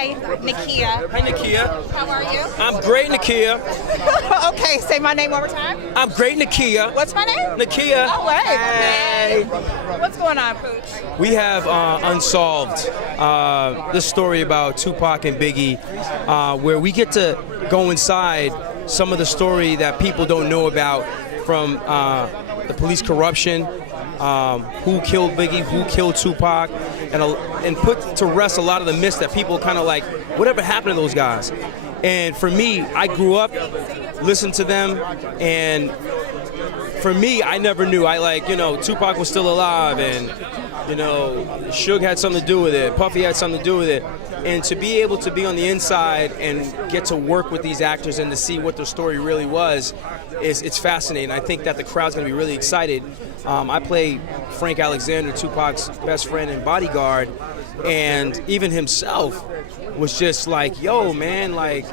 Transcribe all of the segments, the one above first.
Hi, Nakia. Hi, Nakia. How are you? I'm great, Nakia. Okay, say my name one more time. I'm great, Nakia. What's my name? Nakia. Oh, wait. Hey. What's going on, Pooch? We have Unsolved, this story about Tupac and Biggie, where we get to go inside some of the story that people don't know about from the police corruption, who killed Biggie, who killed Tupac, and put to rest a lot of the myths that people kind of like, whatever happened to those guys? And for me, I grew up, listened to them, and for me, I never knew. Tupac was still alive, and, Suge had something to do with it, Puffy had something to do with it. And to be able to be on the inside and get to work with these actors and to see what their story really was, it's fascinating. I think that the crowd's going to be really excited. I play Frank Alexander, Tupac's best friend and bodyguard, and even himself was just like, yo, man, like,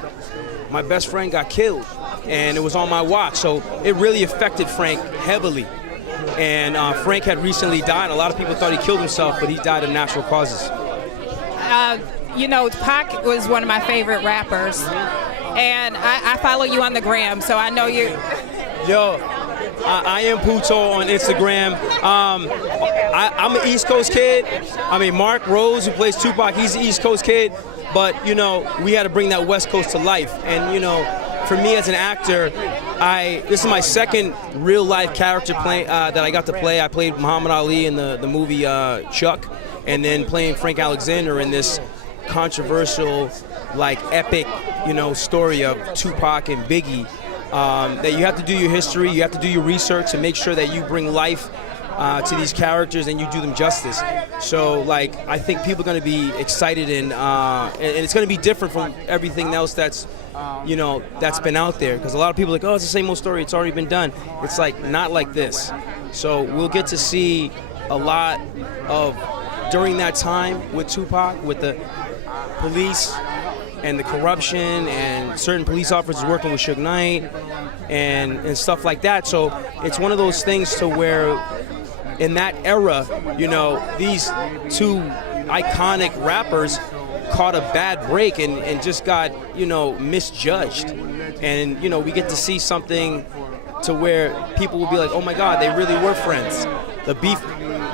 my best friend got killed, and it was on my watch. So it really affected Frank heavily. And Frank had recently died. A lot of people thought he killed himself, but he died of natural causes. Pac was one of my favorite rappers, and I follow you on the gram, so I know you. Yo, I am Pooch on Instagram. I'm an East Coast kid. I mean, Mark Rose, who plays Tupac, he's an East Coast kid. But, we had to bring that West Coast to life. And, for me as an actor, this is my second real-life character that I got to play. I played Muhammad Ali in the movie Chuck, and then playing Frank Alexander in this controversial, epic, story of Tupac and Biggie. That you have to do your history, you have to do your research to make sure that you bring life to these characters and you do them justice. So, I think people are going to be excited, and it's going to be different from everything else that's been out there. Because a lot of people are like, oh, it's the same old story, it's already been done. It's not like this. So we'll get to see a lot of, during that time with Tupac, with the police and the corruption and certain police officers working with Suge Knight and stuff like that. So it's one of those things to where in that era, these two iconic rappers caught a bad break and just got, misjudged. And, we get to see something to where people will be like, oh my God, they really were friends. The beef,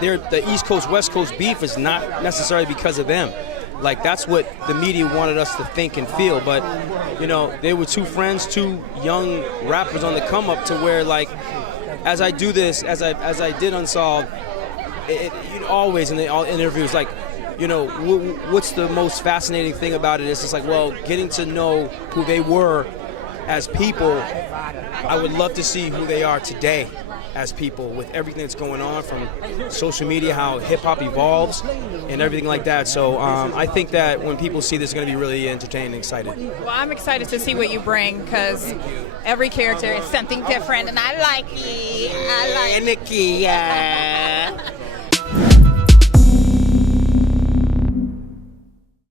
the East Coast, West Coast beef is not necessarily because of them. That's what the media wanted us to think and feel. But, they were two friends, two young rappers on the come up to where, as I do this, as I did Unsolved, it always in the interviews, what's the most fascinating thing about it? It's just getting to know who they were as people. I would love to see who they are today as people with everything that's going on from social media, how hip-hop evolves and everything like that. So I think that when people see this, it's going to be really entertaining and excited. Well, I'm excited to see what you bring, because every character is something different, and I like it. Nikki,